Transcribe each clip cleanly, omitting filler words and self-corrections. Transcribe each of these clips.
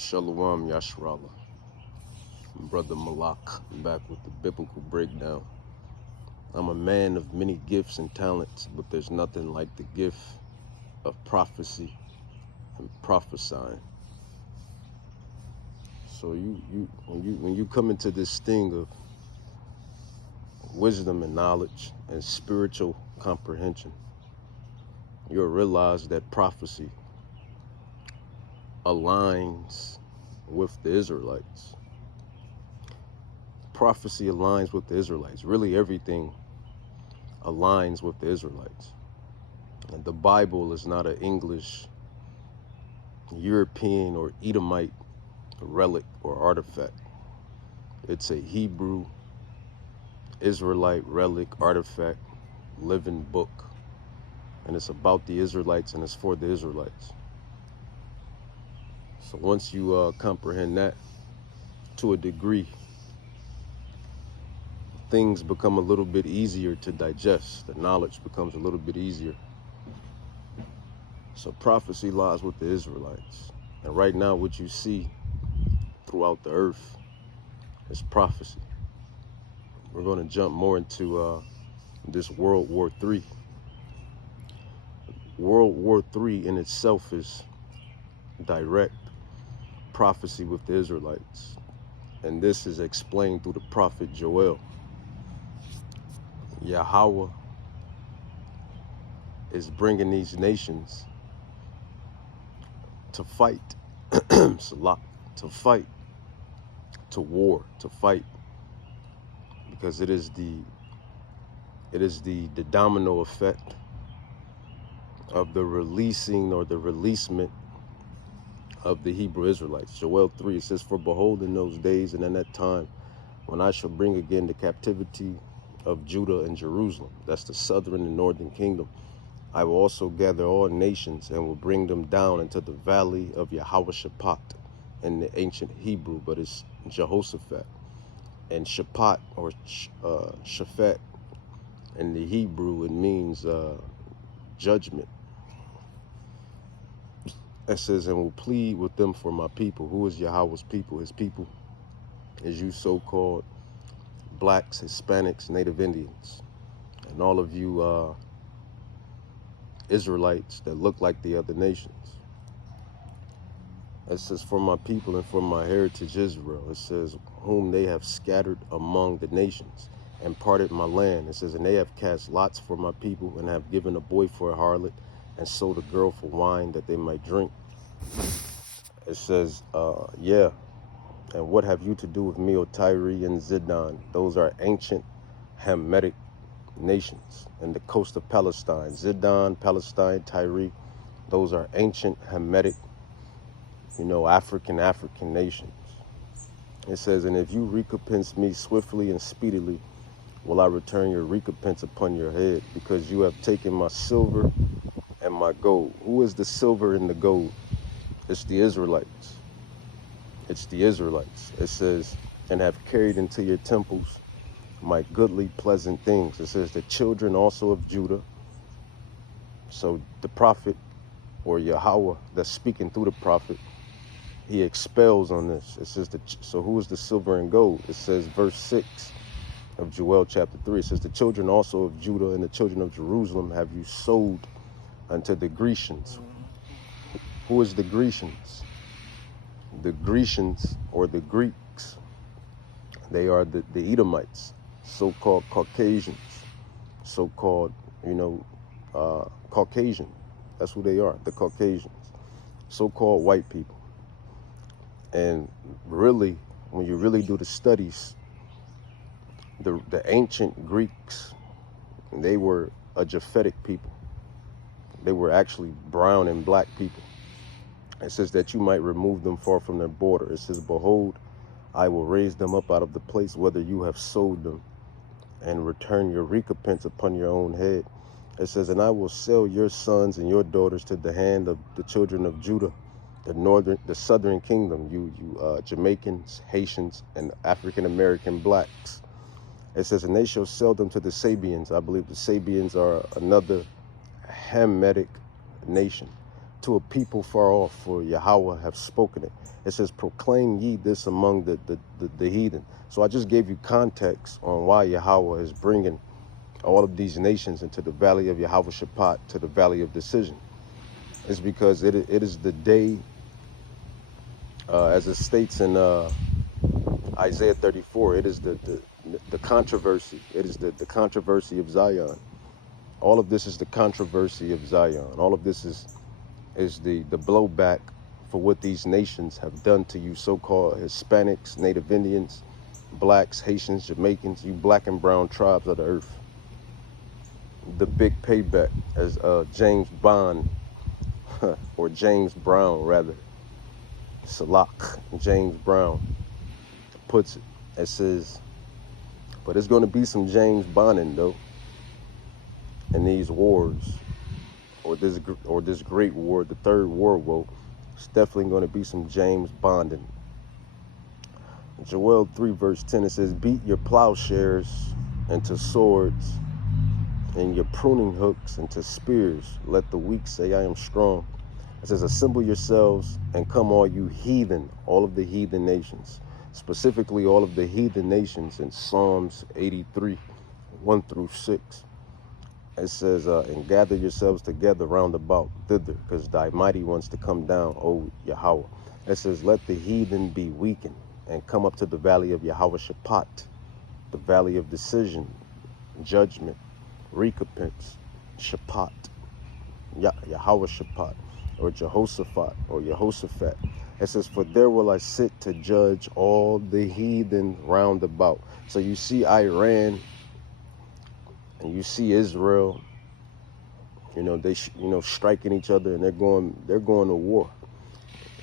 Shalom Yashrallah. Brother Malak, back with the biblical breakdown. I'm a man of many gifts and talents, but there's nothing like the gift of prophecy and prophesying. So when you come into this thing of wisdom and knowledge and spiritual comprehension, you'll realize that prophecy aligns with the Israelites. Prophecy aligns with the Israelites. Really everything aligns with the Israelites. And the Bible is not an English, European, or Edomite relic or artifact. It's a Hebrew, Israelite relic, artifact, living book. And it's about the Israelites and it's for the Israelites. So once you comprehend that to a degree, things become a little bit easier to digest. The knowledge becomes a little bit easier. So prophecy lies with the Israelites. And right now what you see throughout the earth is prophecy. We're going to jump more into this World War III. World War III in itself is direct prophecy with the Israelites. And this is explained through the prophet Joel. Yahweh is bringing these nations to fight, Salah, to fight, to war, to fight, because it is the domino effect of the releasing or the releasement of the Hebrew Israelites. Joel 3, it says, "For behold, in those days and in that time, when I shall bring again the captivity of Judah and Jerusalem," that's the southern and northern kingdom, "I will also gather all nations and will bring them down into the valley of Yahawahshaphat," in the ancient Hebrew, but it's Jehoshaphat. And Shaphat or Shaphat in the Hebrew, it means judgment. It says, "And will plead with them for my people." Who is Yahweh's people? His people is you so-called blacks, Hispanics, Native Indians, and all of you Israelites that look like the other nations. It says, "For my people and for my heritage Israel." It says, "Whom they have scattered among the nations and parted my land." It says, "And they have cast lots for my people and have given a boy for a harlot and sold a girl for wine that they might drink." It says, yeah, "And what have you to do with me, O Tyre and Zidon? Those are ancient Hamitic nations in the coast of Palestine." Zidon, Palestine, Tyre, those are ancient Hamitic, African nations. It says, "And if you recompense me swiftly and speedily, will I return your recompense upon your head, because you have taken my silver and my gold." Who is the silver and the gold? It's the Israelites. It's the Israelites. It says, "And have carried into your temples my goodly, pleasant things." It says, "The children also of Judah." So the prophet, or Yahweh that's speaking through the prophet, he expels on this. It says, so who is the silver and gold? It says, verse 6 of Joel chapter 3, it says, "The children also of Judah and the children of Jerusalem have you sold unto the Grecians." Who is the Grecians? The Grecians, or the Greeks, they are the Edomites, so-called Caucasians, so-called, Caucasian. That's who they are, the Caucasians, so-called white people. And really, when you really do the studies, the ancient Greeks, they were a Japhetic people. They were actually brown and black people. It says that you might remove them far from their border. It says, "Behold, I will raise them up out of the place whither you have sold them, and return your recompense upon your own head." It says, "And I will sell your sons and your daughters to the hand of the children of Judah, the southern kingdom, you Jamaicans, Haitians, and African-American blacks." It says, "And they shall sell them to the Sabians." I believe the Sabians are another Hamitic nation. to a people far off, for Yahweh have spoken it. It says, proclaim ye this among the heathen. So I just gave you context on why Yahweh is bringing all of these nations into the valley of Yahawahshaphat, to the valley of decision. It's because it is the day, as it states in Isaiah 34, it is the controversy. It is the controversy of Zion. All of this is the controversy of Zion. All of this is the blowback for what these nations have done to you, so-called Hispanics, Native Indians, blacks, Haitians, Jamaicans, you black and brown tribes of the earth. The big payback, as James Bond, or James Brown rather, Salak James Brown puts it. It says, but it's going to be some James Bonding though in these wars, or this great war, the third war. Well, it's definitely going to be some James Bonding. Joel 3 verse 10, it says, beat your plowshares into swords and your pruning hooks into spears. Let the weak say, I am strong. It says, assemble yourselves and come, all you heathen, all of the heathen nations, specifically all of the heathen nations in Psalms 83, 1 through 6. It says, and gather yourselves together round about thither, because thy mighty ones to come down, O Yahweh. It says, let the heathen be weakened and come up to the valley of Yahawahshaphat, the valley of decision, judgment, recompense, Shaphat, Yahawahshaphat, or Jehoshaphat, or Jehoshaphat. It says, for there will I sit to judge all the heathen round about. So you see Iran and you see Israel, you know, they striking each other, and they're going to war.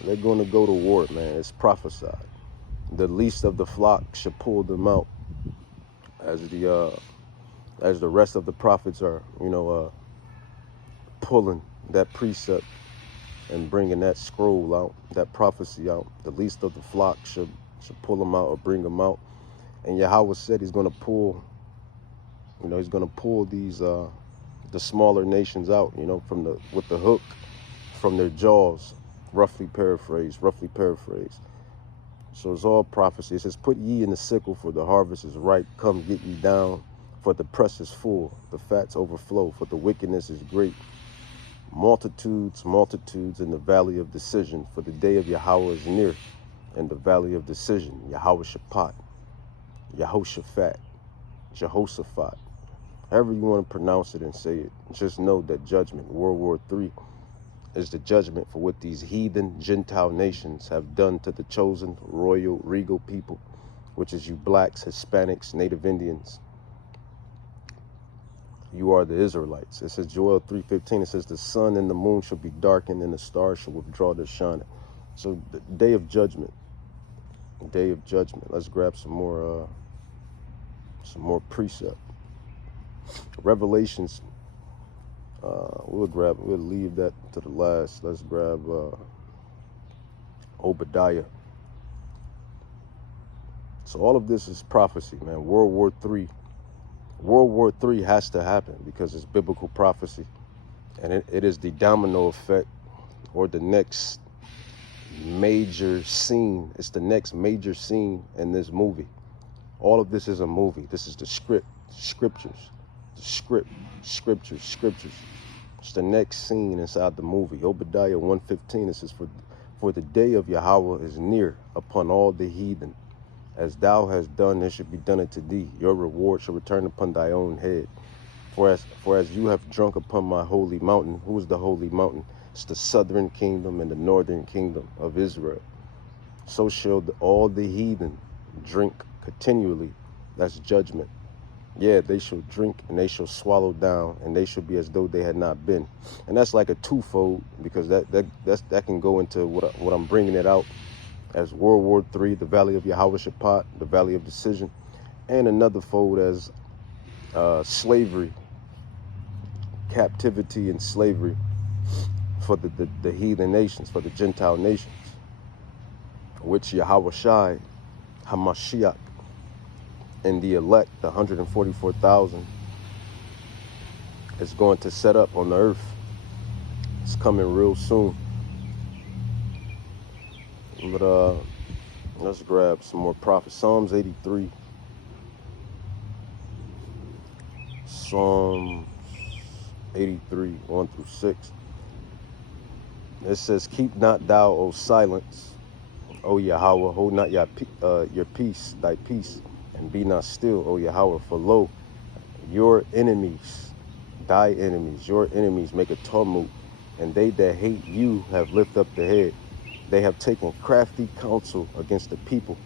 They're going to go to war, man. It's prophesied. The least of the flock shall pull them out, as the rest of the prophets are, pulling that precept and bringing that scroll out, that prophecy out. The least of the flock should pull them out or bring them out. And Yahweh said he's going to pull, he's going to pull these the smaller nations out, with the hook from their jaws, roughly paraphrased. So it's all prophecy. It says, put ye in the sickle, for the harvest is ripe. Come, get ye down, for the press is full. The fats overflow, for the wickedness is great. Multitudes in the valley of decision, for the day of Yahweh is near. In the valley of decision, Yahawahshaphat, Yahoshaphat, Jehoshaphat, however you want to pronounce it and say it. Just know that judgment, World War III, is the judgment for what these heathen Gentile nations have done to the chosen royal regal people, which is you blacks, Hispanics, Native Indians. You are the Israelites. It says, Joel 3:15, it says, the sun and the moon shall be darkened and the stars shall withdraw their shining. So the day of judgment, Let's grab some more precept. Revelations, we'll leave that to the last. Let's grab Obadiah. So all of this is prophecy, man. World War III has to happen because it's biblical prophecy. And it is the domino effect, or the next major scene. It's the next major scene in this movie. All of this is a movie. This is the scriptures. It's the next scene inside the movie. Obadiah 1:15, it says, for the day of Yahweh is near upon all the heathen. As thou hast done, it should be done unto thee. Your reward shall return upon thy own head. For as you have drunk upon my holy mountain. Who is the holy mountain? It's the southern kingdom and the northern kingdom of Israel. So shall all the heathen drink continually. That's judgment. Yeah, they shall drink and they shall swallow down, and they shall be as though they had not been. And that's like a twofold, because that can go into what I'm bringing it out as World War III, the valley of Yahawahshaphat, the valley of decision, and another fold as slavery, captivity and slavery for the heathen nations, for the Gentile nations, which Yahawahshai, Hamashiach, and the elect, the 144,000, is going to set up on the earth It's coming real soon. But let's grab some more prophets. Psalms 83. Psalms 83, 1 through 6. It says, keep not thou, O silence, O Yahweh, hold not your peace, thy peace, and be not still, O Yahweh, for lo, your enemies, thy enemies, your enemies make a tumult, and they that hate you have lifted up the head. They have taken crafty counsel against the people,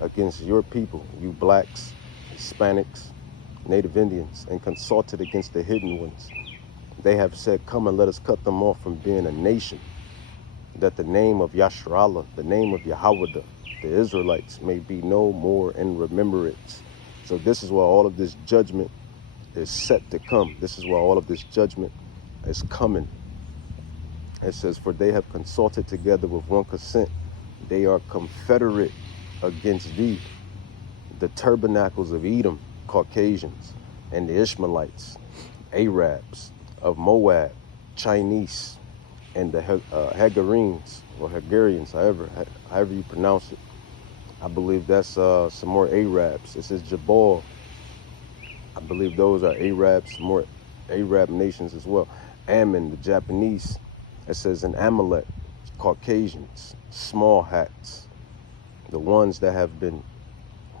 against your people, you blacks, Hispanics, Native Indians, and consulted against the hidden ones. They have said, come and let us cut them off from being a nation, that the name of Yasharallah, the name of Yahweh, the Israelites, may be no more in remembrance. So this is why all of this judgment is set to come. This is why all of this judgment is coming. It says, for they have consulted together with one consent. They are confederate against thee. The tabernacles of Edom, Caucasians, and the Ishmaelites, Arabs, of Moab, Chinese, and the Hagarenes, or Hagarians, however you pronounce it. I believe that's some more Arabs. It says Jabal. I believe those are Arabs, some more Arab nations as well. Ammon, the Japanese. It says in Amalek, Caucasians, small hats, the ones that have been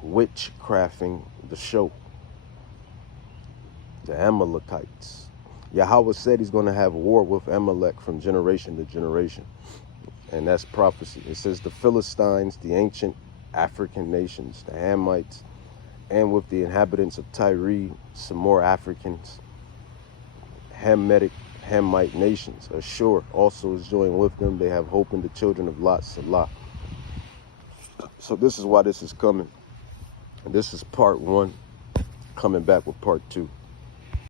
witchcrafting the show, the Amalekites. Yahweh said he's going to have war with Amalek from generation to generation. And that's prophecy. It says the Philistines, the ancient African nations, the Hamites, and with the inhabitants of Tyre, some more Africans, Hamite nations. Ashur also is joined with them. They have hope in the children of Lot, Salah. So this is why this is coming. And this is part one, coming back with part two.